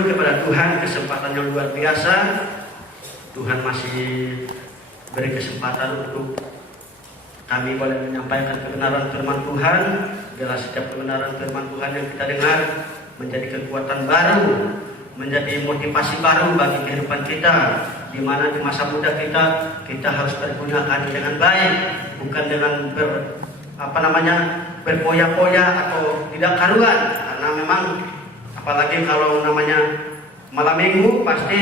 bersyukur kepada Tuhan kesempatan yang luar biasa. Tuhan masih beri kesempatan untuk kami boleh menyampaikan kebenaran firman Tuhan. Bila setiap kebenaran firman Tuhan yang kita dengar menjadi kekuatan baru, menjadi motivasi baru bagi kehidupan kita, di mana di masa muda kita harus pergunakan dengan baik, bukan dengan berpoya-poya atau tidak karuan. Karena memang apalagi kalau namanya malam minggu, pasti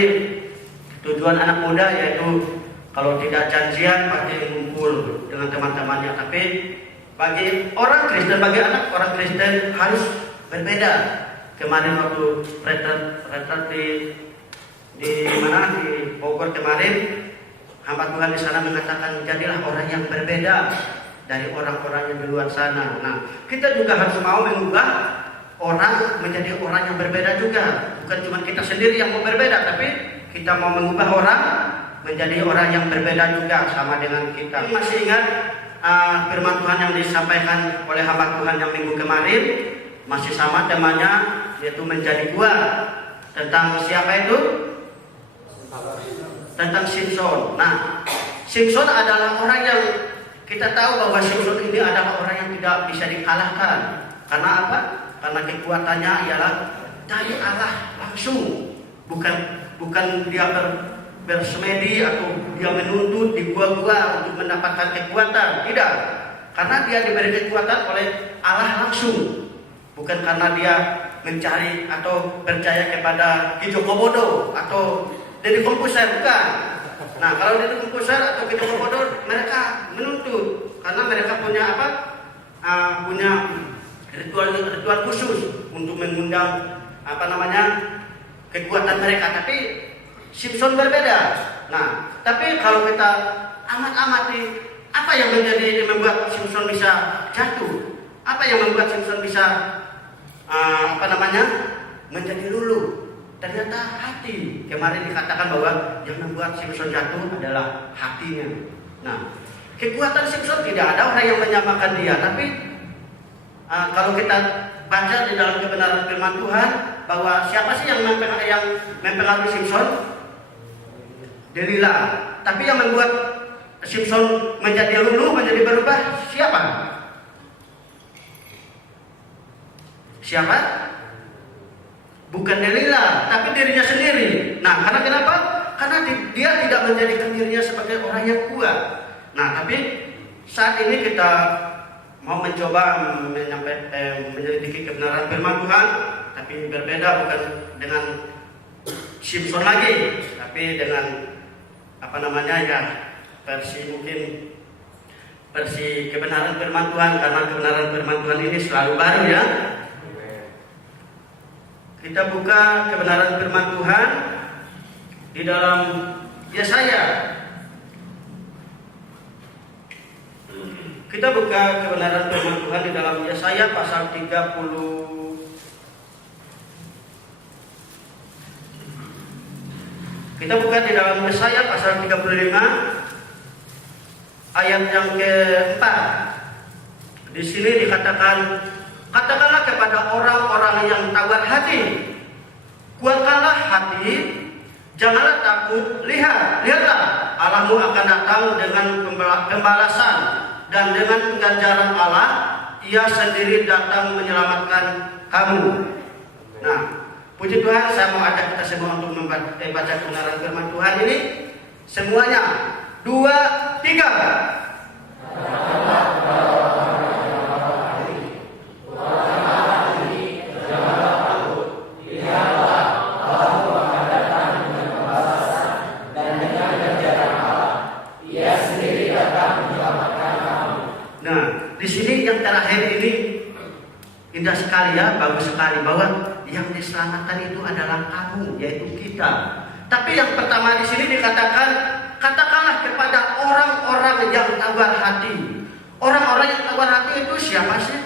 tujuan anak muda yaitu kalau tidak janjian pasti ngumpul dengan teman-temannya. Tapi bagi orang Kristen, bagi anak orang Kristen harus berbeda. Kemarin waktu retret di mana di Bogor kemarin, hamba Tuhan di sana mengatakan jadilah orang yang berbeda dari orang-orang yang di luar sana. Nah, kita juga harus mau mengubah orang menjadi orang yang berbeda juga. Bukan cuma kita sendiri yang mau berbeda, tapi kita mau mengubah orang menjadi orang yang berbeda juga sama dengan kita. Masih ingat firman Tuhan yang disampaikan oleh hamba Tuhan yang minggu kemarin? Masih sama temanya, yaitu menjadi kuat. Tentang siapa itu? Tentang Simson. Nah, Simson adalah orang yang kita tahu bahwa Simson ini adalah orang yang tidak bisa dikalahkan. Karena apa? Karena kekuatannya ialah dari Allah langsung. Bukan dia bersemedi atau dia menuntut di gua-gua untuk mendapatkan kekuatan. Tidak. Karena dia diberi kekuatan oleh Allah langsung. Bukan karena dia mencari atau percaya kepada Ki Joko Bodo atau Deddy Kompuser, bukan. Nah, kalau Deddy Kompuser atau Ki Joko Bodo, mereka menuntut karena mereka punya apa? Punya ritual khusus untuk mengundang kekuatan mereka. Tapi Simson berbeda. Nah, tapi kalau kita amati apa yang membuat Simson bisa jatuh? Apa yang membuat Simson bisa menjadi luluh? Ternyata hati. Kemarin dikatakan bahwa yang membuat Simson jatuh adalah hatinya. Nah, kekuatan Simson tidak ada orang yang menyamakan dia. Tapi kalau kita baca di dalam kebenaran firman Tuhan, bahwa siapa sih yang mempengaruhi Simson? Delila. Tapi yang membuat Simson menjadi luluh, menjadi berubah, siapa? Siapa? Bukan Delila, tapi dirinya sendiri. Nah, karena kenapa? Karena dia tidak menjadikan dirinya sebagai orang yang kuat. Nah, tapi saat ini kita mau mencoba menyelidiki kebenaran firman Tuhan, tapi berbeda, bukan dengan Simson lagi, tapi dengan versi kebenaran firman Tuhan, karena kebenaran firman Tuhan ini selalu baru ya. Kita buka kebenaran firman Tuhan di dalam Yesaya. Kita buka kebenaran firman Tuhan di dalam Yesaya pasal 30. Kita buka di dalam Yesaya pasal 35 ayat yang keempat. Di sini dikatakan, katakanlah kepada orang-orang yang tawar hati, kuatkanlah hati, janganlah takut. Lihatlah, Allahmu akan datang dengan pembalasan, dan dengan ganjaran Allah, Ia sendiri datang menyelamatkan kamu. Nah, puji Tuhan, saya mau ajak kita semua untuk membaca kebenaran firman Tuhan ini. Semuanya, 2, 3. Indah sekali ya, bagus sekali, bahwa yang diselamatkan itu adalah kamu, yaitu kita. Tapi yang pertama di sini dikatakan, katakanlah kepada orang-orang yang tawar hati. Orang-orang yang tawar hati itu siapa sih?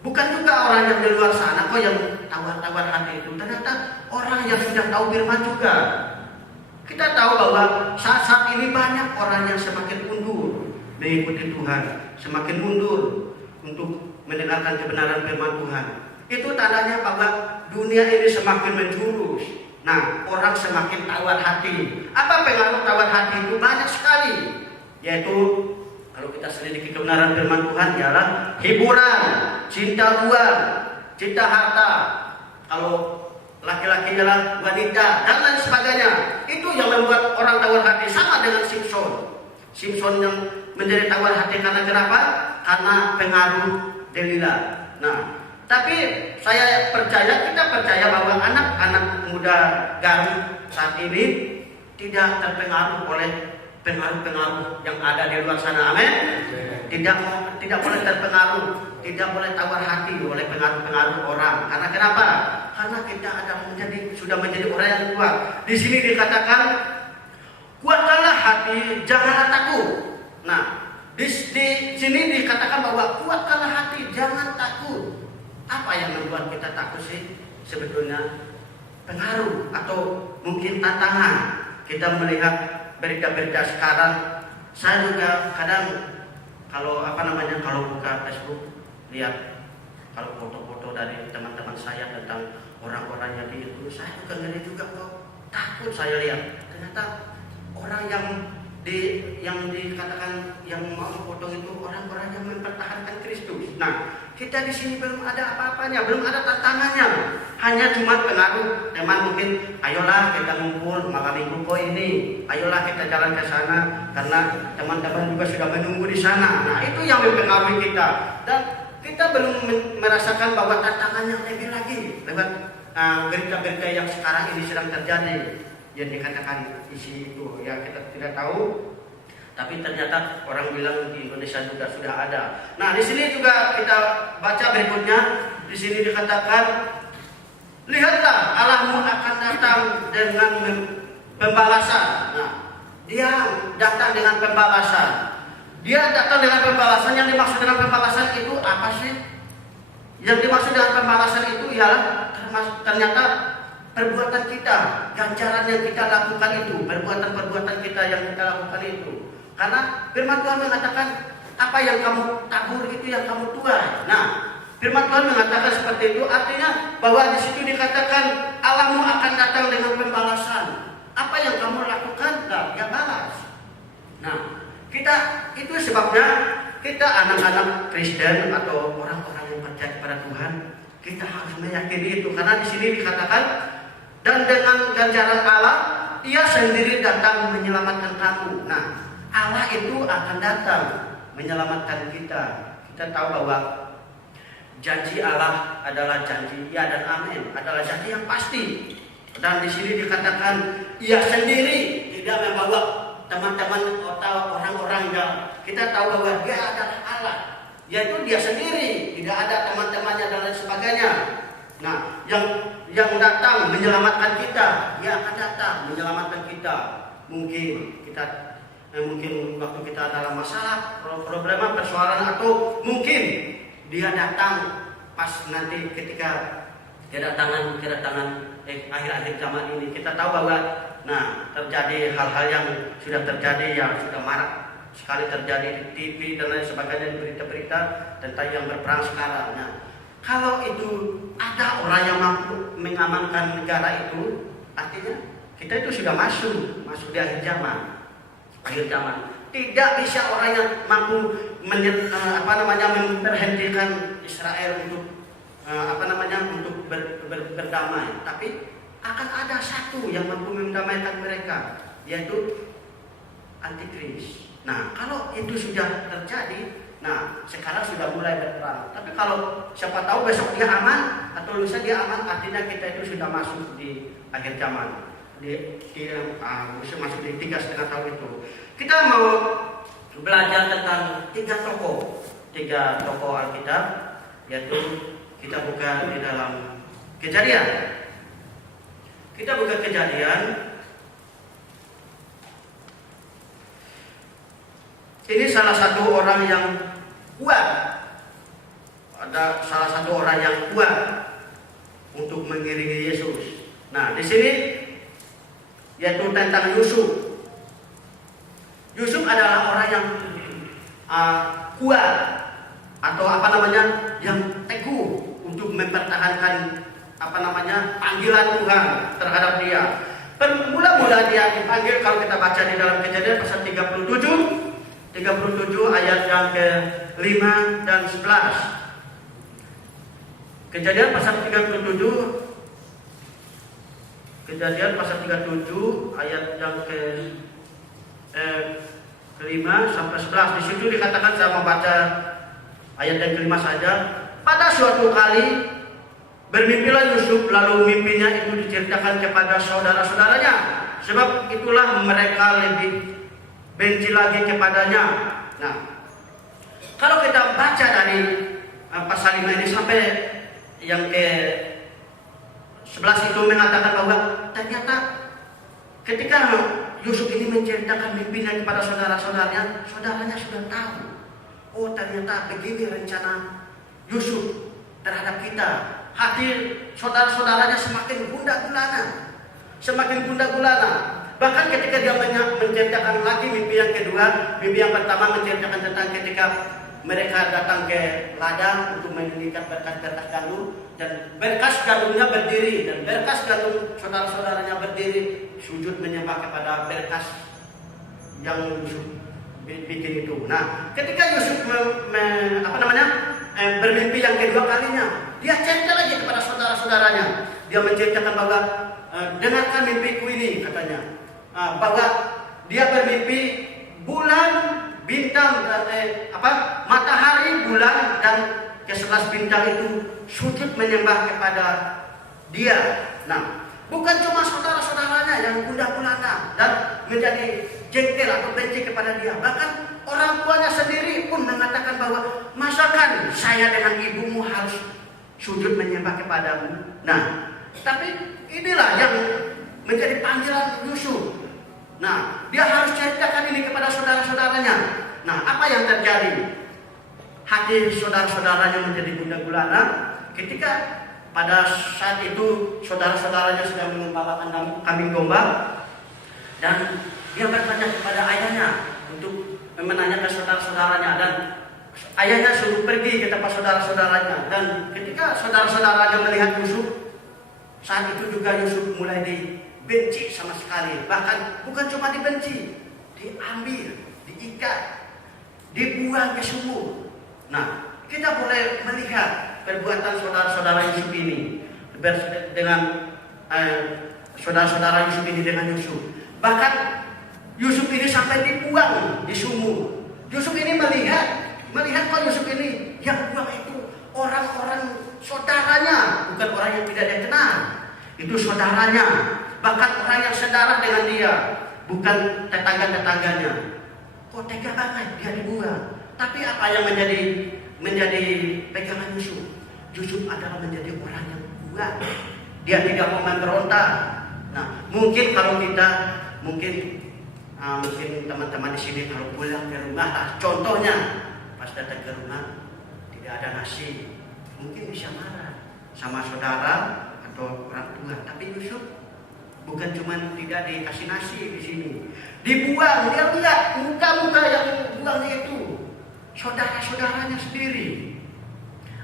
Bukan juga orang yang di luar sana kok yang tawar-tawar hati itu. Ternyata orang yang sudah tahu firman juga. Kita tahu bahwa saat ini banyak orang yang semakin mundur mengikuti Tuhan, semakin mundur untuk mendengarkan kebenaran firman Tuhan. Itu tandanya bahwa dunia ini semakin menjurus. Nah, orang semakin tawar hati. Apa pengaruh tawar hati itu? Banyak sekali. Yaitu kalau kita selidiki kebenaran firman Tuhan ialah hiburan, cinta uang, cinta harta. Kalau laki-laki ialah wanita dan lain sebagainya. Itu yang membuat orang tawar hati, sama dengan Simpson. Simpson yang menjadi tawar hati karena kenapa? Karena pengaruh Delila. Nah, tapi kita percaya bahwa anak-anak muda Garut saat ini tidak terpengaruh oleh pengaruh-pengaruh yang ada di luar sana. Amin. Tidak boleh terpengaruh, tidak boleh tawar hati oleh pengaruh-pengaruh orang. Karena kenapa? Karena kita sudah menjadi orang yang kuat. Di sini dikatakan kuatkanlah hati, janganlah takut. Nah, di sini dikatakan bahwa kuatkanlah hati, jangan takut. Apa yang membuat kita takut sih? Sebetulnya pengaruh atau mungkin tantangan. Kita melihat berita-berita sekarang. Saya juga kadang kalau buka Facebook, lihat kalau foto-foto dari teman-teman saya tentang orang-orang yang dibunuh, saya juga ngeri juga kok. Takut saya lihat. Ternyata orang yang dikatakan yang mau potong itu orang-orang yang mempertahankan Kristus. Nah, kita di sini belum ada apa-apanya, belum ada tantangannya. Hanya cuma pengaruh teman mungkin, ayolah kita ngumpul malam minggu kok ini, ayolah kita jalan ke sana karena teman-teman juga sudah menunggu di sana. Nah, itu yang mempengaruhi kita. Dan kita belum merasakan bahwa tantangannya lebih lagi lewat berita-berita yang sekarang ini sedang terjadi. Yang dikatakan isi itu ya kita tidak tahu, tapi ternyata orang bilang di Indonesia juga sudah ada. Nah, di sini juga kita baca berikutnya. Di sini dikatakan, lihatlah Allahmu akan datang dengan pembalasan. Nah, dia datang dengan pembalasan. Dia datang dengan pembalasan. Yang dimaksud dengan pembalasan itu apa sih? Yang dimaksud dengan pembalasan itu ialah ternyata perbuatan kita, ganjaran yang kita lakukan itu, perbuatan-perbuatan kita yang kita lakukan itu. Karena firman Tuhan mengatakan, apa yang kamu tabur itu yang kamu tuai. Nah, firman Tuhan mengatakan seperti itu, artinya bahwa di situ dikatakan Allahmu akan datang dengan pembalasan. Apa yang kamu lakukan, dia balas. Nah, itu sebabnya kita anak-anak Kristen atau orang-orang yang percaya kepada Tuhan, kita harus meyakini itu. Karena di sini dikatakan, dan dengan ganjaran Allah, Ia sendiri datang menyelamatkan kamu. Nah, Allah itu akan datang menyelamatkan kita. Kita tahu bahwa janji Allah adalah janji ya dan amin, adalah janji yang pasti. Dan di sini dikatakan Ia sendiri, tidak membawa teman-teman atau orang-orang yang kita tahu bahwa Dia adalah Allah, yaitu Dia sendiri, tidak ada teman-temannya dan lain sebagainya. Nah, yang datang menyelamatkan kita, Dia akan datang menyelamatkan kita. Mungkin waktu kita dalam masalah, problema, persoalan, atau mungkin Dia datang pas nanti ketika kedatangan akhir-akhir zaman ini. Kita tahu bahwa terjadi hal-hal yang sudah terjadi, yang sudah marak sekali terjadi di TV dan lain sebagainya, berita-berita tentang yang berperang sekarang. Nah, kalau itu ada orang yang mampu mengamankan negara itu, artinya kita itu sudah masuk di akhir zaman. Tidak bisa orang yang mampu memberhentikan Israel untuk berdamai. Tapi akan ada satu yang mampu mendamaikan mereka, yaitu Antikris. Nah, kalau itu sudah terjadi, sekarang sudah mulai berperang. Tapi kalau siapa tahu besok dia aman atau lusa dia aman, artinya kita itu sudah masuk di akhir zaman. Bisa masuk di 3,5 tahun itu. Kita mau belajar tentang tiga tokoh Alkitab, yaitu kita buka di dalam Kejadian. Kita buka Kejadian. Ini salah satu orang yang kuat. Ada salah satu orang yang kuat untuk mengiringi Yesus. Nah, di sini yaitu tentang Yusuf. Yusuf adalah orang yang kuat atau yang teguh untuk mempertahankan panggilan Tuhan terhadap dia. Mula-mula dia dipanggil kalau kita baca di dalam Kejadian pasal 37 ayat yang ke-5 dan 11. Kejadian pasal 37 ayat yang ke-5 sampai 11. Di situ dikatakan, saya membaca ayat yang ke-5 saja. Pada suatu kali bermimpilah Yusuf, lalu mimpinya itu diceritakan kepada saudara-saudaranya. Sebab itulah mereka lebih benci lagi kepadanya. Nah, kalau kita baca dari pasal 5 ini sampai yang ke-11 itu mengatakan bahwa ternyata ketika Yusuf ini menceritakan mimpinya kepada saudara-saudaranya, saudaranya sudah tahu. Oh, ternyata begini rencana Yusuf terhadap kita. Hati saudara-saudaranya semakin gundah gulana. Bahkan ketika dia menceritakan lagi mimpi yang kedua, mimpi yang pertama menceritakan tentang ketika mereka datang ke ladang untuk mengikat berkas-berkas gandum, dan berkas gandumnya berdiri, dan berkas gandum saudara-saudaranya berdiri sujud menyembah kepada berkas yang Yusuf bikin itu. Nah, ketika Yusuf bermimpi yang kedua kalinya, dia cerita lagi kepada saudara-saudaranya. Dia menceritakan bahwa dengarkan mimpiku ini, katanya. Bahwa dia bermimpi bulan, bintang, matahari, bulan, dan ke-11 bintang itu sujud menyembah kepada dia. Nah, bukan cuma saudara-saudaranya yang gundah gulana dan menjadi jengkel atau benci kepada dia. Bahkan orang tuanya sendiri pun mengatakan bahwa masakan saya dengan ibumu harus sujud menyembah kepadamu. Nah, tapi inilah yang menjadi panggilan Yusuf. Nah, dia harus ceritakan ini kepada saudara-saudaranya. Nah, apa yang terjadi? Hati saudara-saudaranya menjadi gundah gulana ketika pada saat itu saudara-saudaranya sedang mengembalakan kambing domba, dan dia bertanya kepada ayahnya untuk menanyakan saudara-saudaranya, dan ayahnya suruh pergi ke tempat saudara-saudaranya. Dan ketika saudara-saudaranya melihat Yusuf, saat itu juga Yusuf mulai dibenci sama sekali. Bahkan bukan cuma dibenci, diambil, diikat, dibuang ke sumur. Nah, kita boleh melihat perbuatan saudara-saudara Yusuf ini dengan saudara-saudara Yusuf ini dengan Yusuf. Bahkan Yusuf ini sampai dibuang di sumur. Yusuf ini melihat kok Yusuf ini yang buang itu orang-orang saudaranya, bukan orang yang tidak dia kenal. Itu saudaranya, bahkan orang yang sedarah dengan dia, bukan tetangga-tetangganya. Kok tega banget dia dibuang. Tapi apa yang menjadi pegangan Yusuf? Yusuf adalah menjadi orang yang kuat. Dia tidak mau memberontak. Nah, mungkin kalau kita, mungkin teman-teman di sini kalau pulang ke rumah, contohnya pas datang ke rumah tidak ada nasi, mungkin bisa marah sama saudara atau orang tua. Tapi Yusuf bukan cuma tidak dikasih nasi di sini, dibuang. Dia lihat muka-muka yang buangnya itu saudara-saudaranya sendiri.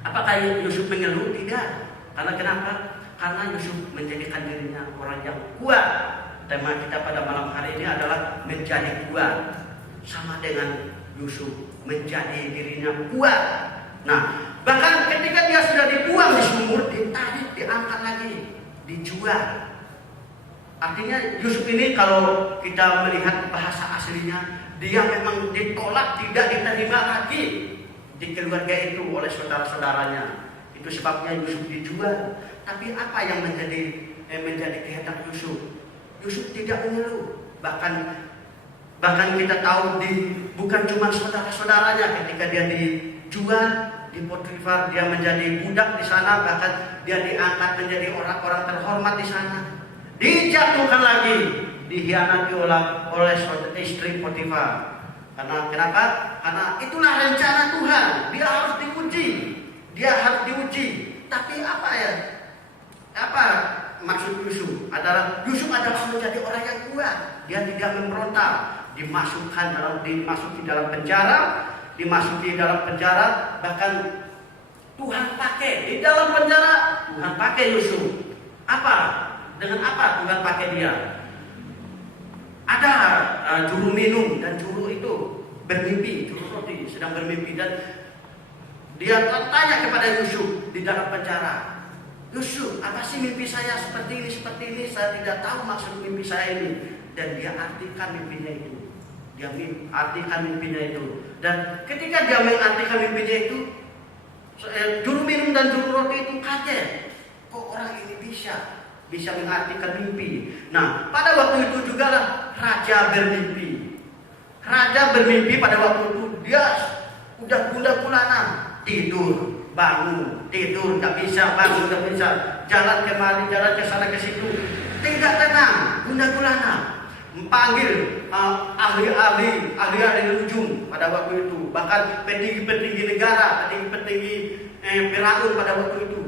Apakah Yusuf mengeluh? Tidak. Karena kenapa? Karena Yusuf menjadikan dirinya orang yang kuat. Tema kita pada malam hari ini adalah menjadi kuat. Sama dengan Yusuf, menjadi dirinya kuat. Nah, bahkan ketika dia sudah dibuang di sumur, ditarik, diangkat lagi, dijual. Artinya Yusuf ini kalau kita melihat bahasa aslinya, dia memang ditolak, tidak diterima lagi di keluarga itu oleh saudara-saudaranya. Itu sebabnya Yusuf dijual. Tapi apa yang menjadi kehendak Yusuf? Yusuf tidak mengeluh. Bahkan kita tahu bukan cuma saudara-saudaranya, ketika dia dijual di Potifar, dia menjadi budak di sana, bahkan dia diangkat menjadi orang-orang terhormat di sana. Dijatuhkan lagi, dihianati oleh istri Potifar. Karena kenapa? Karena itulah rencana Tuhan. Dia harus diuji. Tapi apa maksud Yusuf? Yusuf adalah menjadi orang yang kuat. Dia tidak memberontak. Dimasuki dalam penjara, bahkan Tuhan pakai di dalam penjara. Tuhan pakai Yusuf. Apa? Dengan apa Tuhan pakai dia? Ada juru minum dan juru itu bermimpi, juru roti sedang bermimpi, dan dia tanya kepada Yusuf di dalam penjara, Yusuf, apa sih mimpi saya seperti ini, saya tidak tahu maksud mimpi saya ini. Dan dia artikan mimpinya itu. Dia artikan mimpinya itu. Dan ketika dia mengartikan mimpinya itu, juru minum dan juru roti itu kaget. Kok orang ini bisa mengartikan mimpi. Nah, pada waktu itu juga lah raja bermimpi. Raja bermimpi pada waktu itu, dia udah gundah gulana, tidur, bangun, tidur, nggak bisa, bangun, nggak bisa, jalan kemari, jalan ke sana ke situ, tidak tenang, gundah gulana. Panggil ahli-ahli ujung pada waktu itu, bahkan petinggi-petinggi negara, petinggi-petinggi Firaun pada waktu itu,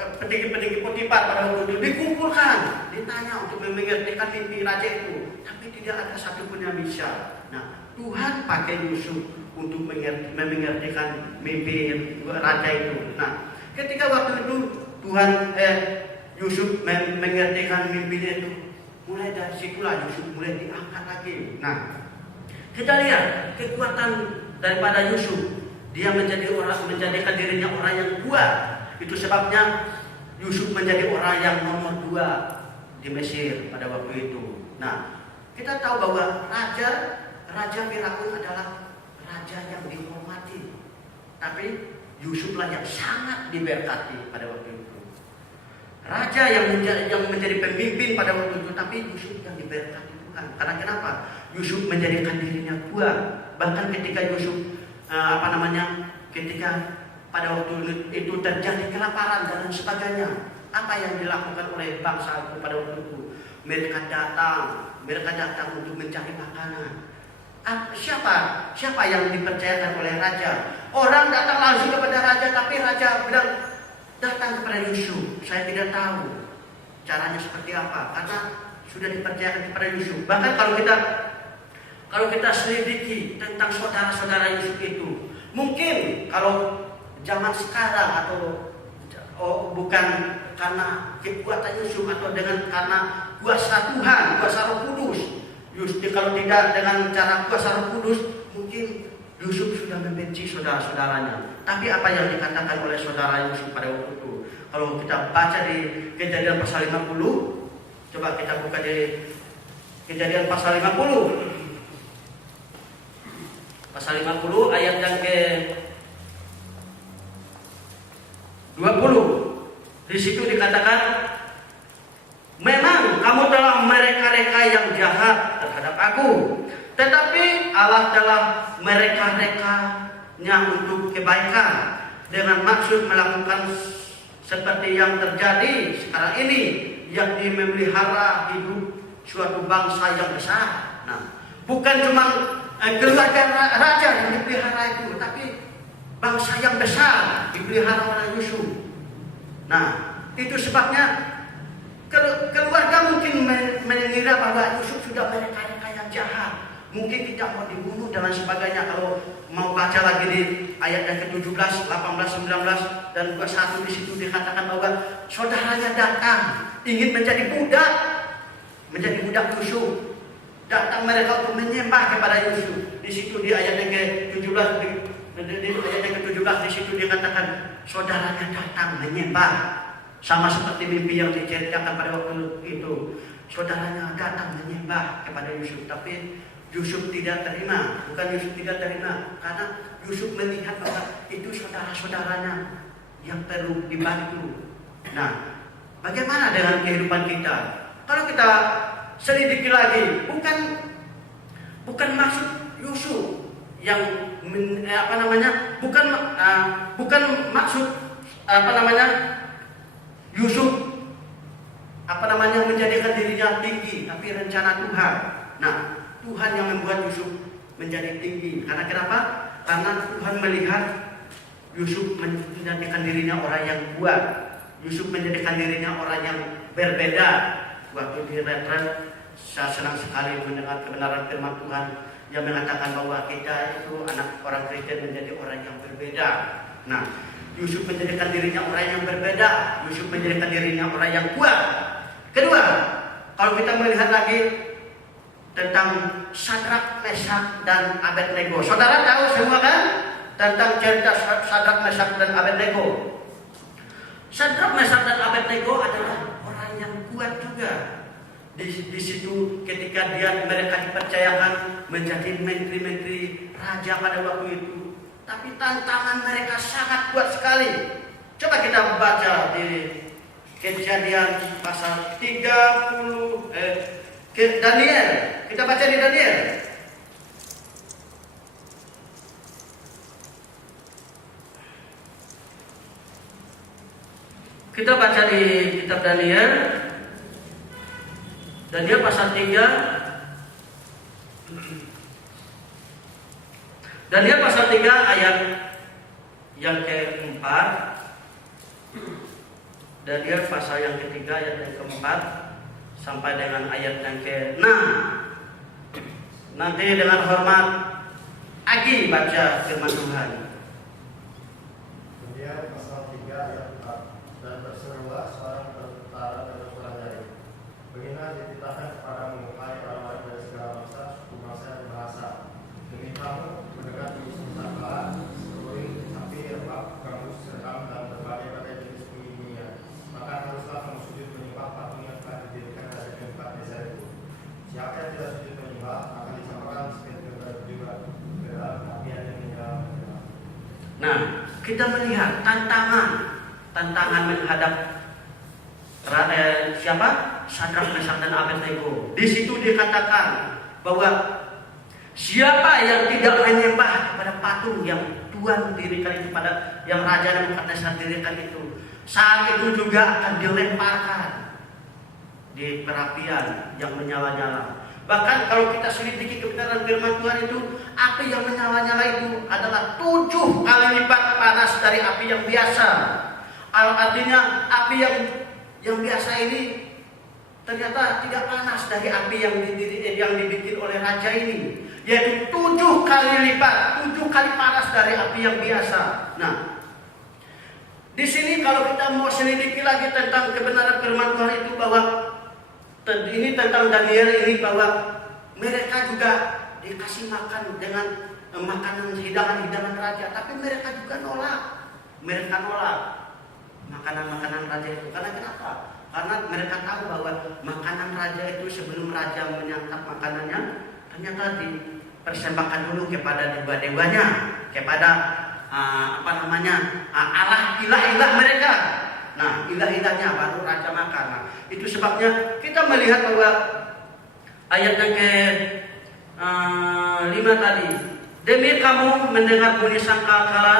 petinggi-petinggi Potifar pada waktu itu dikumpulkan, ditanya untuk mengertikan mimpi raja itu, tapi tidak ada satupun yang bisa. Nah, Tuhan pakai Yusuf untuk mengertikan mimpi raja itu. Nah, ketika waktu itu Yusuf mengertikan mimpinya itu, mulai dari situlah Yusuf mulai diangkat lagi. Nah, kita lihat kekuatan daripada Yusuf. Dia menjadikan dirinya orang yang kuat. Itu sebabnya Yusuf menjadi orang yang nomor 2 di Mesir pada waktu itu. Nah, kita tahu bahwa Raja Firaun adalah raja yang dihormati. Tapi Yusuflah yang sangat diberkati pada waktu itu. Raja yang menjadi pemimpin pada waktu itu, tapi Yusuf yang diberkati Tuhan. Karena kenapa? Yusuf menjadikan dirinya kuat. Bahkan ketika Yusuf ketika pada waktu itu terjadi kelaparan dan sebagainya, apa yang dilakukan oleh bangsa itu pada waktu itu? Mereka datang untuk mencari makanan. Siapa yang dipercayakan oleh raja? Orang datang langsung kepada raja, tapi raja bilang, datang kepada Yusuf. Saya tidak tahu caranya seperti apa, karena sudah dipercayakan kepada Yusuf. Bahkan kalau kita selidiki tentang saudara-saudara Yusuf itu, mungkin kalau zaman sekarang atau bukan karena kekuatan Yusuf atau karena kuasa Tuhan, kuasa Roh Kudus. Kalau tidak dengan cara kuasa Roh Kudus, mungkin Yusuf sudah membenci saudara-saudaranya. Tapi apa yang dikatakan oleh saudara Yusuf pada waktu itu? Kalau kita baca di Kejadian pasal 50, coba kita buka di Kejadian pasal 50. Pasal 50 ayat yang ke 20. Di situ dikatakan, memang kamu telah mereka-reka yang jahat terhadap aku, tetapi Allah telah mereka-rekanya untuk kebaikan, dengan maksud melakukan seperti yang terjadi sekarang ini, yakni memelihara hidup suatu bangsa yang besar. Nah, bukan cuma keluarga raja yang dipelihara itu, tapi bangsa yang besar dipelihara oleh Yusuf. Nah, itu sebabnya keluarga mungkin mengira bahwa Yusuf sudah mereka-reka yang jahat, mungkin tidak mau dibunuh dan sebagainya. Kalau mau baca lagi di ayat yang ke-17, 18, 19 dan 21, di situ dikatakan bahwa saudaranya datang ingin menjadi budak Yusuf. Datang mereka untuk menyembah kepada Yusuf. Di situ di ayat yang ke-17 di situ dikatakan saudaranya datang menyembah, sama seperti mimpi yang diceritakan pada waktu itu. Saudaranya datang menyembah kepada Yusuf, tapi Yusuf tidak terima. Bukan Yusuf tidak terima, karena Yusuf melihat bahwa itu saudara-saudaranya yang perlu dibantu. Nah, bagaimana dengan kehidupan kita? Kalau kita selidiki lagi, bukan maksud Yusuf yang bukan maksud Yusuf menjadikan dirinya tinggi, tapi rencana Tuhan. Nah, Tuhan yang membuat Yusuf menjadi tinggi. Karena kenapa? Karena Tuhan melihat Yusuf menjadikan dirinya orang yang kuat. Yusuf menjadikan dirinya orang yang berbeda. Waktu di retret, saya senang sekali mendengar kebenaran firman Tuhan yang mengatakan bahwa kita itu anak orang Kristen menjadi orang yang berbeda. Nah, Yusuf menjadikan dirinya orang yang berbeda. Yusuf menjadikan dirinya orang yang kuat. Kedua, kalau kita melihat lagi tentang Sadrak, Mesak, dan Abednego. Saudara tahu semua kan tentang cerita Sadrak, Mesak, dan Abednego. Sadrak, Mesak, dan Abednego adalah orang yang kuat juga. Di situ ketika mereka dipercayakan menjadi menteri-menteri raja pada waktu itu, tapi tantangan mereka sangat kuat sekali. Coba kita baca di Kejadian pasal 30 Daniel. Kita baca di Daniel. Kita baca di kitab Daniel. Daniel pasal 3. Daniel pasal 3 ayat yang keempat. Daniel pasal yang ketiga ayat yang keempat sampai dengan ayat yang ke-6. Nanti dengan hormat Agi baca firman Tuhan. Daniel pasal 3 ayat 4. Dan berserulah seorang tentara dan seorang jari. Beginilah dititahkan kepadamu, hai orang-orang dari segala bangsa, suku bangsa dan bahasa. Demi kamu mendekat di pusaka, seruling, api, rebab, gambus, sekam, dan berbagai-bagai jenis bunyi-bunyian. Maka haruslah kamu sujud menyembah patung yang telah didirikan dari keempat desa itu. Siapa yang tidak sujud menyembah akan dicampakkan seperti juga ke dalam api yang menyala-nyala. Nah, kita melihat tantangan menghadap siapa? Sadrak, Mesak, dan Abednego. Di situ dikatakan bahwa siapa yang tidak menyembah kepada patung yang Tuhan dirikan itu, pada yang Raja Nebukadnezar dirikan itu, saat itu juga akan dilemparkan di perapian yang menyala-nyala. Bahkan kalau kita selidiki kebenaran firman Tuhan itu, api yang menyala-nyala itu adalah 7 kali lipat panas dari api yang biasa. Artinya api yang biasa ini ternyata tidak panas dari api yang dibikin oleh raja ini, yaitu 7 kali lipat, 7 kali panas dari api yang biasa. Nah, di sini kalau kita mau selidiki lagi tentang kebenaran firman Tuhan itu, bahwa ini tentang Daniel ini, bahwa mereka juga dikasih makan dengan makanan hidangan raja, tapi mereka juga nolak. Mereka nolak makanan raja itu. Karena kenapa? Karena mereka tahu bahwa makanan raja itu sebelum raja menyantap makanannya, ternyata dipersembahkan dulu kepada dewa-dewanya, kepada Allah, ilah-ilah mereka. Nah, ilah-ilahnya baru raja makan. Nah, itu sebabnya kita melihat bahwa ayat yang ke-5 tadi, demi kamu mendengar bunyi sangkakala,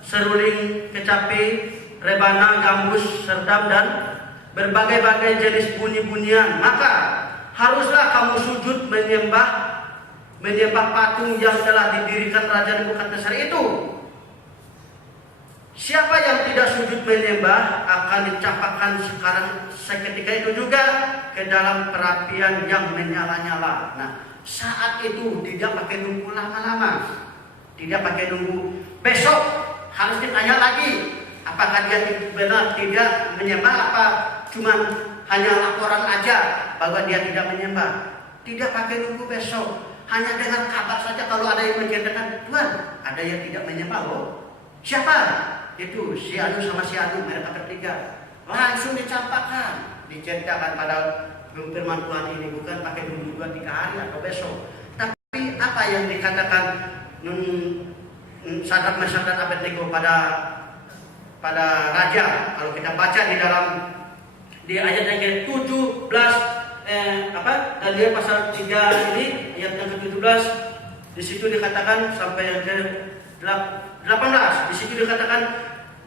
seruling, kecapi, rebana, gambus, serdam, dan berbagai-bagai jenis bunyi-bunyian, maka haruslah kamu sujud menyembah patung yang telah didirikan Raja Nebukadnezar itu. Siapa yang tidak sujud menyembah akan dicampakkan seketika itu juga ke dalam perapian yang menyala-nyala. Nah, saat itu tidak pakai nunggu lama-lama, tidak pakai nunggu besok, harus ditanya lagi apakah dia benar tidak menyembah, apa cuma hanya laporan aja bahwa dia tidak menyembah. Tidak pakai nunggu besok, hanya dengar kabar saja kalau ada yang menceritakan, Tuhan ada yang tidak menyembah loh. Siapa? Itu si Anu sama si Anu, mereka bertiga. Langsung dicampakkan, diceritakan pada firman Tuhan ini, bukan pakai nunggu 2-3 hari atau besok. Tapi apa yang dikatakan Sadrak, Mesak, dan Abednego pada raja, kalau kita baca di ayat yang ke-17 Daniel pasal 3 ini ayat yang ke-17, di situ dikatakan sampai yang ke-18, di situ dikatakan,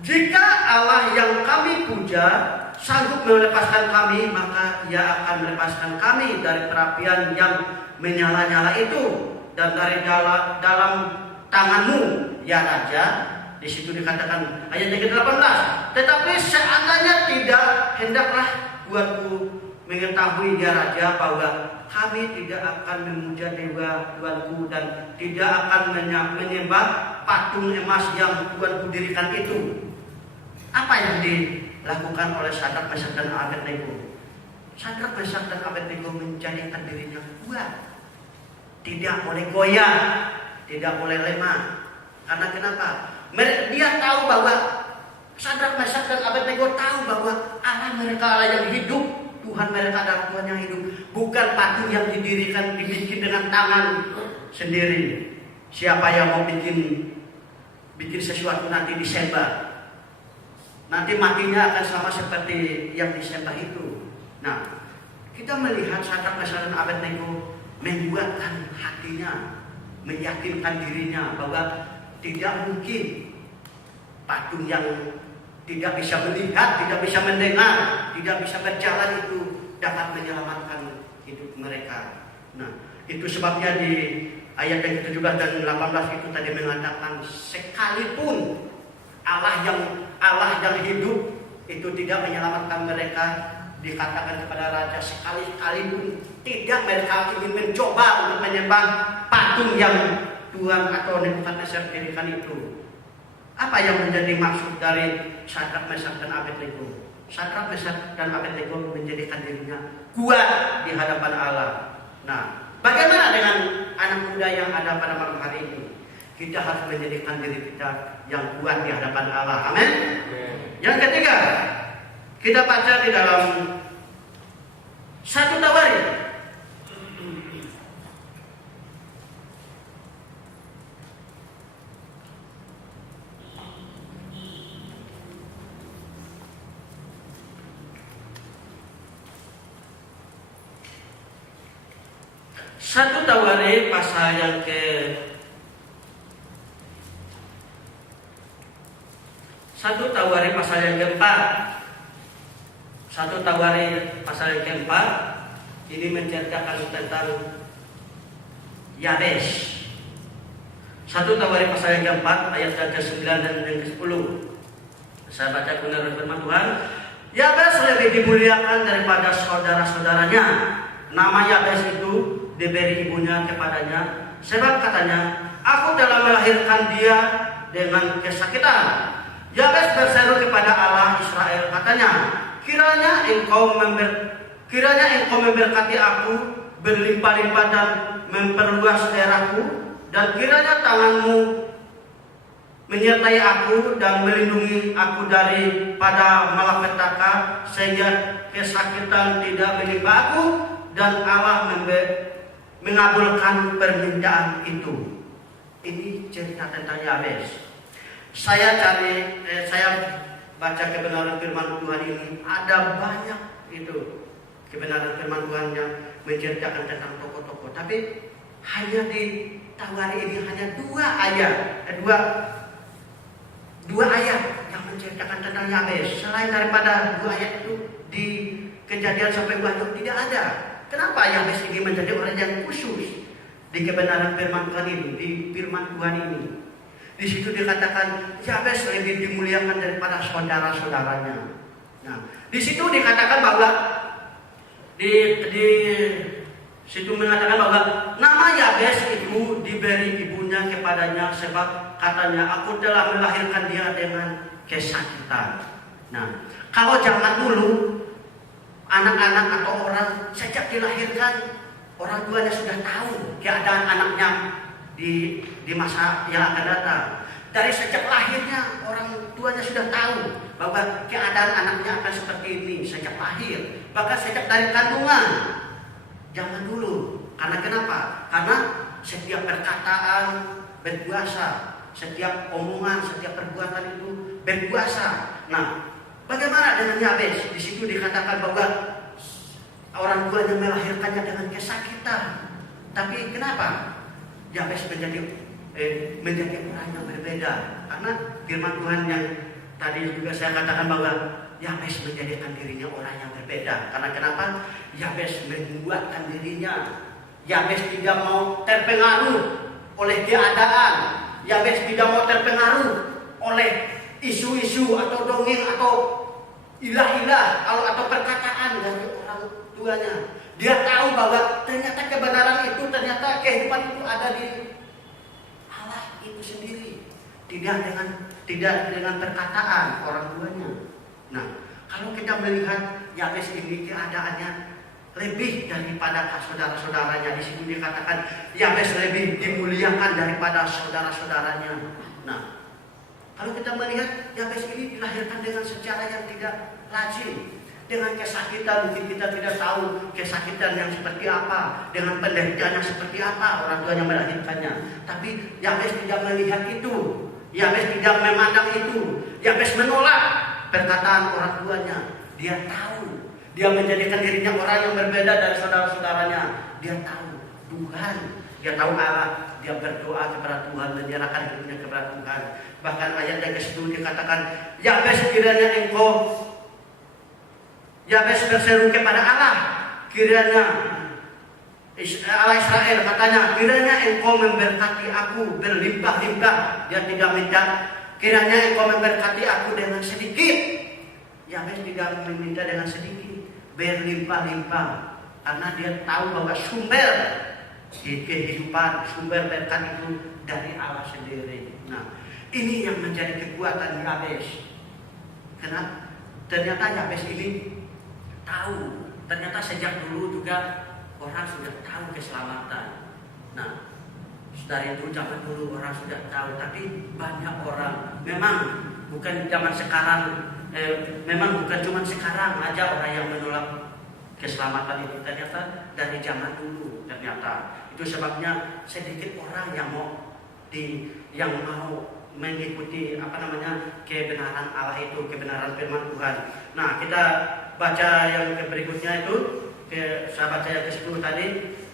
jika Allah yang kami puja sanggup melepaskan kami, maka Ia akan melepaskan kami dari perapian yang menyala-nyala itu dan dari dalam tanganmu, ya Raja. Di situ dikatakan ayat yang ke-18, tetapi seandainya tidak, hendaklah buatku mengetahui dia raja bahwa kami tidak akan memuja dewa Tuanku dan tidak akan menyembah patung emas yang Tuanku dirikan itu. Apa yang dilakukan oleh Sadrak, Mesak dan Abednego? Sadrak, Mesak dan Abednego menjadikan dirinya kuat, tidak boleh goyah, tidak boleh lemah. Karena kenapa? Dia tahu bahwa Sadrak, Mesak dan Abednego tahu bahwa Allah mereka Allah yang hidup, Tuhan mereka adalah Tuhan yang hidup, bukan patung yang dibikin dengan tangan sendiri. Siapa yang mau bikin sesuatu nanti disembah, nanti matinya akan sama seperti yang disembah itu. Nah, kita melihat Sadrak, Mesak dan Abednego membuatkan hatinya, meyakinkan dirinya bahwa tidak mungkin patung yang tidak bisa melihat, tidak bisa mendengar, tidak bisa berjalan itu dapat menyelamatkan hidup mereka. Nah, itu sebabnya di ayat yang ke-17 dan 18 itu tadi mengatakan sekalipun Allah yang hidup itu tidak menyelamatkan mereka, dikatakan kepada raja sekalipun tidak mereka ingin mencoba untuk menyembah patung yang Tuhan atau Nebukadnezar dirikan itu. Apa yang menjadi maksud dari Sadrak, Mesak dan Abednego? Sadrak, Mesak dan Abednego menjadikan dirinya kuat di hadapan Allah. Nah, bagaimana dengan anak muda yang ada pada malam hari ini? Kita harus menjadikan diri kita yang kuat di hadapan Allah. Amin. Yang ketiga, kita baca di dalam 1 Tawarik. 1 Tawarik pasal yang ke 1 Tawarik pasal yang keempat. 1 Tawarik pasal yang keempat ini menceritakan tentang Yabes. 1 Tawarik pasal yang keempat ayat yang ke-9 dan yang ke-10. Saya baca kebenaran firman Tuhan. Yabes lebih dimuliakan daripada saudara-saudaranya. Nama Yabes itu diberi ibunya kepadanya, sebab katanya, aku telah melahirkan dia dengan kesakitan. Yabes berseru kepada Allah Israel, katanya, kiranya engkau memberkati aku berlimpah-limpah dan memperluas daerahku, dan kiranya tanganmu menyertai aku dan melindungi aku daripada malapetaka, sehingga kesakitan tidak menimpa aku, dan Allah mengabulkan permintaan itu. Ini cerita tentang Yabes. Saya baca kebenaran firman Tuhan ini, ada banyak itu kebenaran firman Tuhan yang menceritakan tentang tokoh-tokoh. Tapi hanya di Tawarik ini hanya dua ayat yang menceritakan tentang Yabes. Selain daripada dua ayat itu di Kejadian sampai Wahyu tidak ada. Kenapa Yabes ini menjadi orang yang khusus di kebenaran firman Tuhan ini, di firman Tuhan ini? Di situ dikatakan Yabes lebih dimuliakan daripada saudara-saudaranya. Nah, di situ dikatakan bahwa di situ mengatakan bahwa nama Yabes itu diberi ibunya kepadanya, sebab katanya, aku telah melahirkan dia dengan kesakitan. Nah, kalau zaman dulu anak-anak atau orang sejak dilahirkan, orang tuanya sudah tahu keadaan anaknya di masa yang akan datang. Dari sejak lahirnya orang tuanya sudah tahu bahwa keadaan anaknya akan seperti ini sejak lahir, bahkan sejak dari kandungan zaman dulu. Karena kenapa? Karena setiap perkataan berkuasa, setiap omongan, setiap perbuatan itu berkuasa. Nah, bagaimana dengan Yabes? Di situ dikatakan bahwa orang tuanya melahirkannya dengan kesakitan. Tapi kenapa Yabes menjadi orang yang berbeda? Karena firman Tuhan yang tadi juga saya katakan bahwa Yabes menjadikan dirinya orang yang berbeda. Karena kenapa? Yabes membuatkan dirinya. Yabes tidak mau terpengaruh oleh keadaan. Yabes tidak mau terpengaruh oleh isu-isu atau dongeng atau ilah-ilah atau perkataan dari tuanya. Dia tahu bahwa ternyata kebenaran itu, ternyata kehidupan itu ada di Allah itu sendiri. Tidak dengan perkataan orang tuanya. Nah, kalau kita melihat Yabes ini keadaannya lebih daripada saudara-saudaranya. Di sini dikatakan Yabes lebih dimuliakan daripada saudara-saudaranya. Nah, kalau kita melihat Yabes ini dilahirkan dengan secara yang tidak lazim, dengan kesakitan. Mungkin kita tidak tahu kesakitan yang seperti apa, dengan penderitaan yang seperti apa orang tuanya melahirkannya. Tapi Yabes tidak melihat itu, Yabes tidak memandang itu. Yabes menolak perkataan orang tuanya. Dia tahu, dia menjadikan dirinya orang yang berbeda dari saudara-saudaranya. Dia tahu Tuhan, dia tahu Allah. Dia berdoa kepada Tuhan, menyerahkan hidupnya kepada Tuhan. Bahkan ayat yang ke-10 dikatakan, Yabes kiranya engkau, Yabes berseru kepada Allah, kiranya Allah Israel katanya, kiranya engkau memberkati aku berlimpah-limpah. Dia tidak minta kiranya engkau memberkati aku dengan sedikit. Yabes tidak meminta dengan sedikit, berlimpah-limpah. Karena dia tahu bahwa sumber kehidupan, sumber berkat itu dari Allah sendiri. Nah, ini yang menjadi kekuatan Yabes. Karena ternyata Yabes ini tahu, ternyata sejak dulu juga orang sudah tahu keselamatan. Nah, dari itu zaman dulu orang sudah tahu, tapi banyak orang memang bukan zaman sekarang, memang bukan cuma sekarang aja orang yang menolak keselamatan itu. Ternyata dari zaman dulu, ternyata itu sebabnya sedikit orang yang mau mengikuti kebenaran Allah itu, kebenaran firman Tuhan. Nah, kita baca yang berikutnya itu, saya baca yang ke-10 tadi.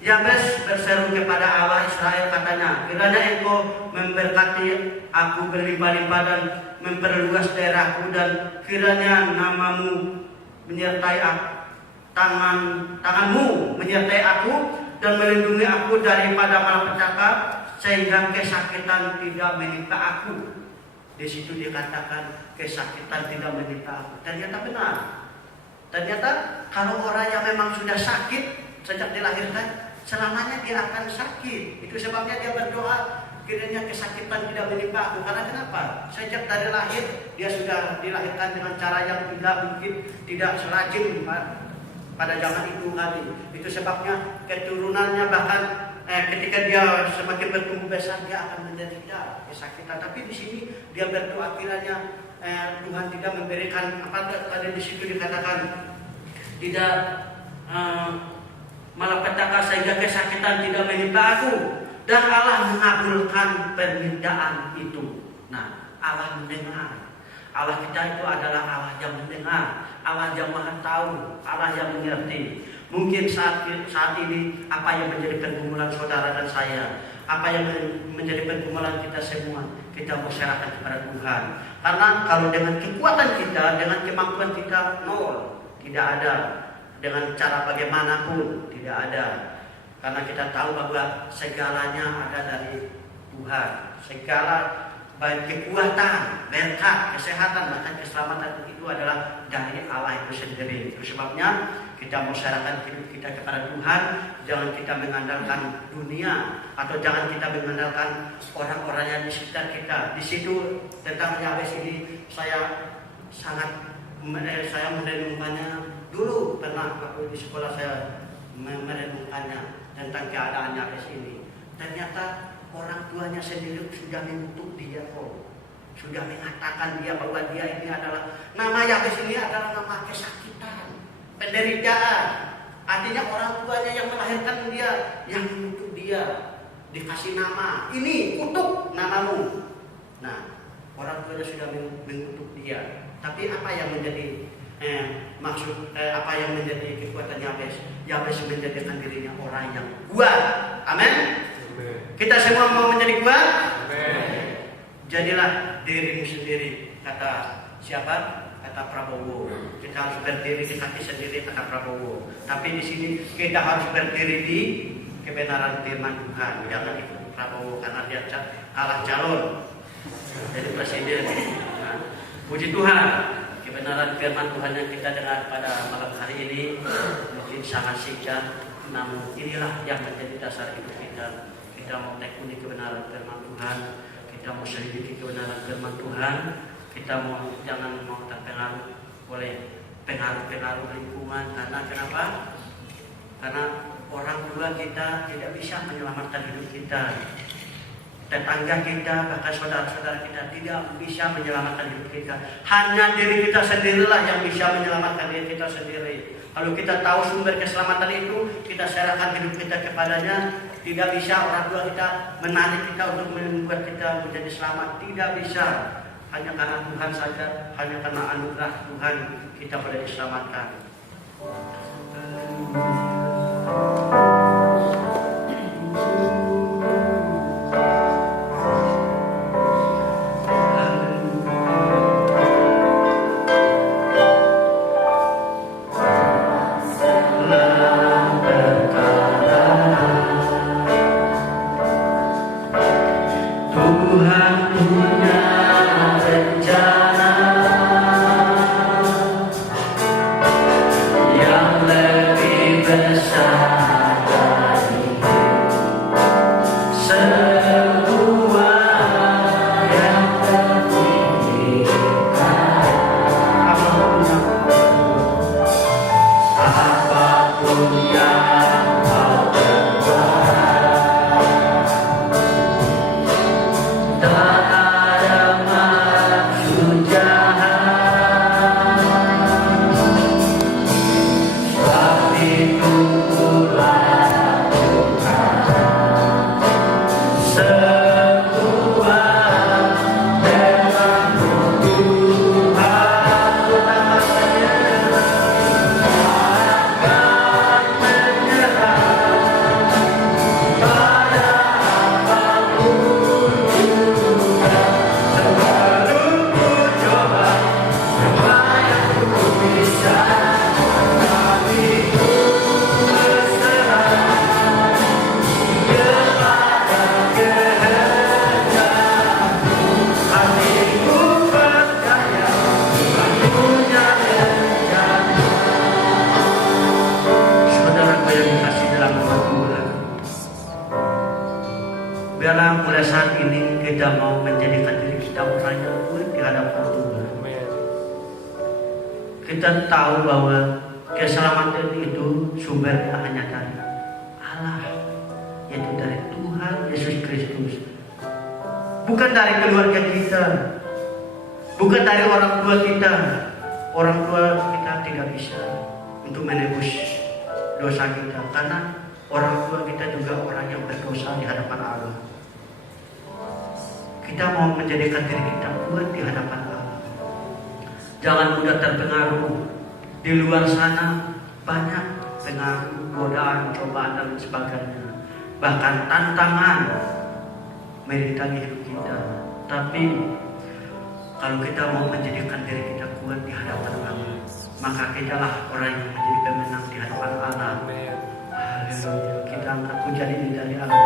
Yabes berseru kepada Allah Israel katanya, kiranya engkau memberkati aku berlimpah-limpah dan memperluas daerahku, dan kiranya namamu menyertai aku, tanganmu menyertai aku dan melindungi aku daripada malapetaka, sehingga kesakitan tidak menimpa aku. Di situ dikatakan kesakitan tidak menimpa aku. Ternyata benar. Ternyata kalau orang yang memang sudah sakit sejak dilahirkan, selamanya dia akan sakit. Itu sebabnya dia berdoa, kiranya kesakitan tidak menimpa aku. Karena kenapa? Sejak dari lahir dia sudah dilahirkan dengan cara yang tidak selazim pada zaman itu kali. Itu sebabnya keturunannya bahkan ketika dia semakin bertumbuh besar dia akan menderita kesakitan. Tapi di sini dia berdoa kiranya Tuhan tidak memberikan tadi di situ dikatakan tidak malapetaka sehingga kesakitan tidak menimpa aku, dan Allah mengabulkan permintaan itu. Nah, Allah mendengar. Allah kita itu adalah Allah yang mendengar, Allah yang maha tahu, Allah yang mengerti. Mungkin saat ini apa yang menjadi pergumulan saudara dan saya, apa yang menjadi pergumulan kita semua, kita mau serahkan kepada Tuhan. Karena kalau dengan kekuatan kita, dengan kemampuan kita, nol, tidak ada. Dengan cara bagaimanapun tidak ada. Karena kita tahu bahwa segalanya ada dari Tuhan. Segala baik kekuatan, berkat, kesehatan, bahkan keselamatan itu adalah dari Allah itu sendiri. Itu sebabnya kita mau serahkan hidup kita kepada Tuhan. Jangan kita mengandalkan dunia, atau jangan kita mengandalkan orang-orang yang di sekitar kita. Di situ tentang Yabes ini saya merenungkannya dulu. Pernah waktu di sekolah saya merenungkannya tentang keadaan Yabes ini. Ternyata orang tuanya sendiri sudah mengutuk dia kok. Sudah mengatakan dia bahwa dia ini adalah, nama Yabes ini adalah nama kesakitan, penderitaan. Artinya orang tuanya yang melahirkan dia, yang mengutuk dia, dikasih nama, ini kutuk namamu. Nah, orang tuanya sudah mengutuk dia. Tapi apa yang menjadi apa yang menjadi kekuatan Yabes? Yabes menjadikan dirinya orang yang kuat. Amin. Kita semua mau menjadi kuat? Jadilah dirimu sendiri, kata siapa? Kata Prabowo. Kita harus berdiri di kaki sendiri, kata Prabowo. Tapi di sini kita harus berdiri di kebenaran firman Tuhan. Jangan ikut Prabowo karena dia kalah calon jadi presiden. Nah, puji Tuhan, kebenaran firman Tuhan yang kita dengar pada malam hari ini mungkin mungkin sangat singkat, namun inilah yang menjadi dasar hidup kita. Kita mau tekuni kebenaran firman Tuhan, kita mau selidiki kebenaran firman Tuhan, kita jangan mau terpengaruh oleh pengaruh-pengaruh lingkungan. Karena kenapa? Karena orang tua kita tidak bisa menyelamatkan hidup kita, tetangga kita, bahkan saudara-saudara kita tidak bisa menyelamatkan hidup kita. Hanya diri kita sendirilah yang bisa menyelamatkan diri kita sendiri. Kalau kita tahu sumber keselamatan itu, kita serahkan hidup kita kepadanya. Tidak bisa orang tua kita menarik kita untuk membuat kita menjadi selamat. Tidak bisa. Hanya karena Tuhan saja, hanya karena anugerah Tuhan kita boleh diselamatkan. Biarlah mulai saat ini kita mau menjadikan diri kita orang yang kuat di hadapan Tuhan. Kita tahu bahwa keselamatan itu sumbernya hanya dari Allah, yaitu dari Tuhan Yesus Kristus. Bukan dari keluarga kita, bukan dari orang tua kita. Orang tua kita tidak bisa untuk menebus dosa kita, karena orang tua kita juga orang yang berdosa di hadapan Allah. Kita mau menjadikan diri kita kuat di hadapan Allah. Jangan mudah terpengaruh. Di luar sana banyak pengaruh, godaan, cobaan dan sebagainya. Bahkan tantangan merintangi hidup kita. Tapi kalau kita mau menjadikan diri kita kuat di hadapan Allah, maka kitalah orang yang menjadi pemenang di hadapan Allah. Haleluya. Kita angkat pujian ini dari Allah.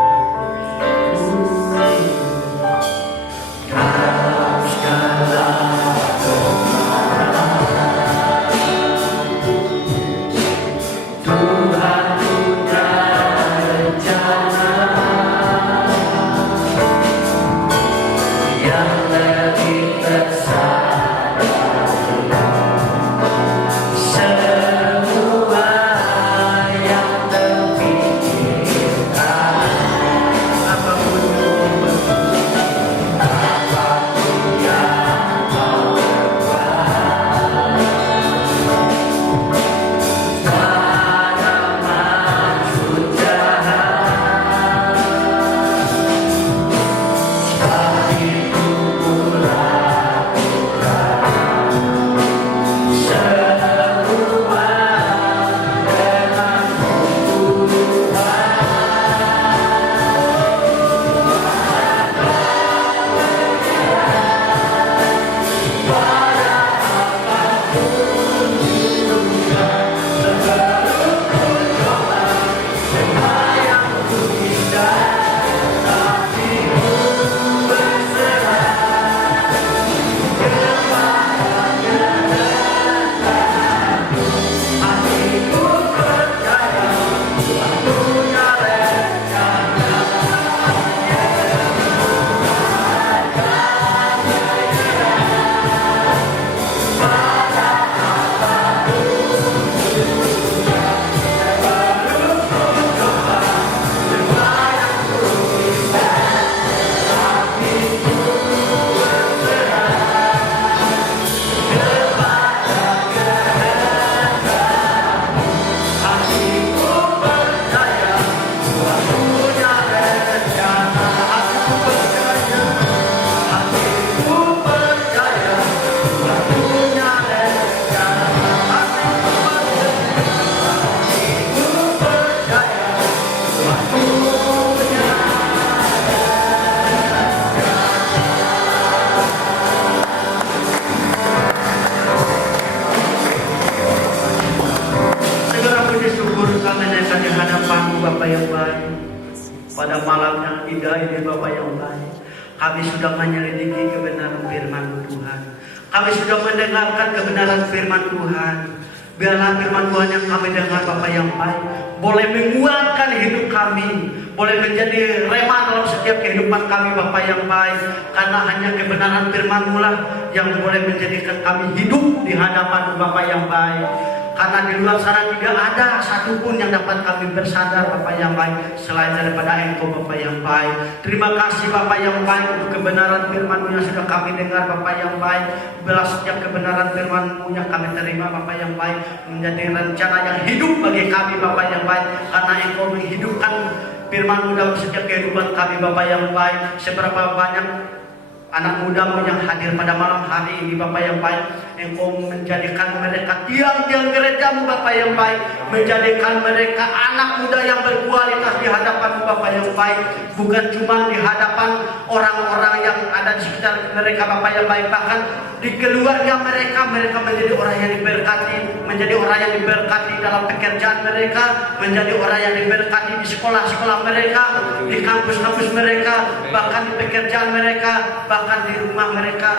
Dalam segala Tuhan punya rencana yang lebih besar semua yang terpikirkan. Bapak yang baik. Pada malam yang indah ini Bapak yang baik, kami sudah menyelidiki kebenaran firman Tuhan. Kami sudah mendengarkan kebenaran firman Tuhan. Biarlah firman Tuhan yang kami dengar Bapak yang baik boleh menguatkan hidup kami, boleh menjadi rema dalam setiap kehidupan kami Bapak yang baik. Karena hanya kebenaran firman-Mu lah yang boleh menjadikan kami hidup di hadapan Bapak yang baik. Karena di luar sana tidak ada satupun yang dapat kami bersandar Bapak yang baik selain daripada Engkau Bapak yang baik. Terima kasih Bapak yang baik untuk kebenaran firman-Mu yang sudah kami dengar Bapak yang baik. Bila setiap kebenaran firman-Mu yang kami terima Bapak yang baik menjadi rencana yang hidup bagi kami Bapak yang baik. Karena Engkau menghidupkan firman-Mu dalam setiap kehidupan kami Bapak yang baik. Seberapa banyak anak muda-Mu yang hadir pada malam hari ini Bapak yang baik, Engkau menjadikan mereka tiang-tiang gereja-Mu Bapak yang baik, menjadikan mereka anak muda yang berkualitas di hadapan-Mu Bapak yang baik, bukan cuma di hadapan orang-orang yang ada di sekitar mereka Bapak yang baik, bahkan di keluarga mereka menjadi orang yang diberkati, menjadi orang yang diberkati dalam pekerjaan mereka, menjadi orang yang diberkati di sekolah-sekolah mereka, di kampus-kampus mereka, bahkan di pekerjaan mereka, bahkan di rumah mereka,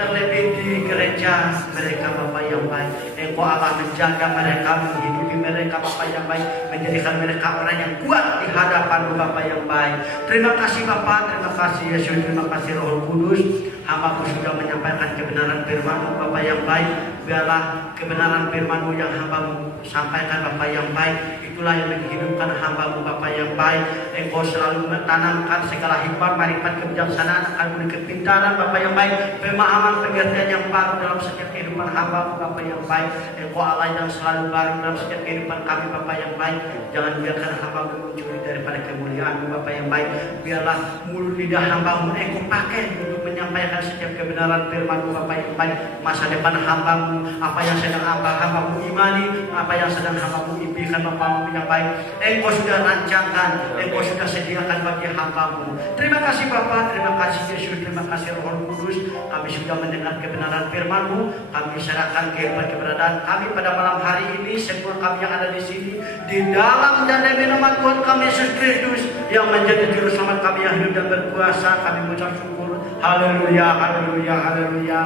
terlebih di gereja mereka Bapak yang baik. Engkau Allah menjaga mereka, menghidupi mereka Bapak yang baik, menjadikan mereka orang yang kuat di hadapan Bapak yang baik. Terima kasih Bapak, terima kasih Yesus, terima kasih Roh Kudus. Hamba-Mu sudah menyampaikan kebenaran firman-Mu Bapak yang baik. Biarlah kebenaran firman-Mu yang hamba-Mu sampaikan Bapak yang baik, itulah yang menghidupkan hamba-Mu Bapak yang baik. Engkau selalu menanamkan segala hikmat, marifat, kebijaksanaan, akan beri kepintaran Bapak yang baik, pemahaman, pengertian yang baru dalam setiap kehidupan hamba-Mu Bapak yang baik. Engkau Allah yang selalu baru dalam setiap kehidupan kami Bapak yang baik. Jangan biarkan hamba-Mu mencuri daripada kemuliaan-Mu Bapak yang baik. Biarlah mulut lidah hamba-Mu Engkau pakai untuk menyampaikan setiap kebenaran firman-Mu Bapak yang baik. Masa depan hamba-Mu, apa yang sedang hamba-Mu imani, apa yang sedang hamba-Mu impikan Bapak-Mu yang baik, Engkau sudah rancangkan, Engkau sudah sediakan bagi hamba-Mu. Terima kasih Bapak, terima kasih Yesus, terima kasih Roh Kudus. Kami sudah mendengar kebenaran firman-Mu, kami serahkan keberadaan kami pada malam hari ini, semua kami yang ada di sini, di dalam dan demi nama Tuhan kami Yesus Kristus yang menjadi juru selamat kami yang hidup dan berkuasa. Kami mengucap syukur. Haleluya, haleluya, haleluya.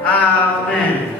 Amin.